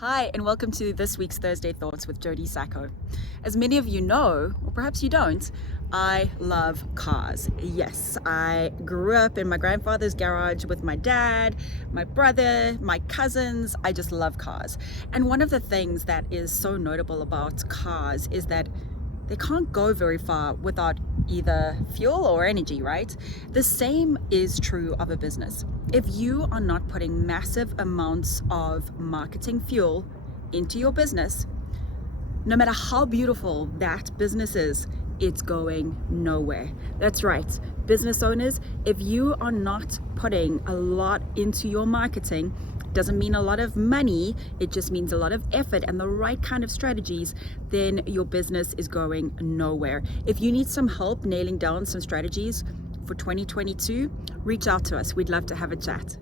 Hi, and welcome to this week's Thursday Thoughts with Jodie Sacco. As many of you know, or perhaps you don't, I love cars. Yes, I grew up in my grandfather's garage with my dad, my brother, my cousins. I just love cars. And one of the things that is so notable about cars is that they can't go very far without either fuel or energy, right? The same is true of a business. If you are not putting massive amounts of marketing fuel into your business, no matter how beautiful that business is, it's going nowhere. That's right, business owners, if you are not putting a lot into your marketing, doesn't mean a lot of money, it just means a lot of effort and the right kind of strategies, then your business is going nowhere. If you need some help nailing down some strategies for 2022, reach out to us. We'd love to have a chat.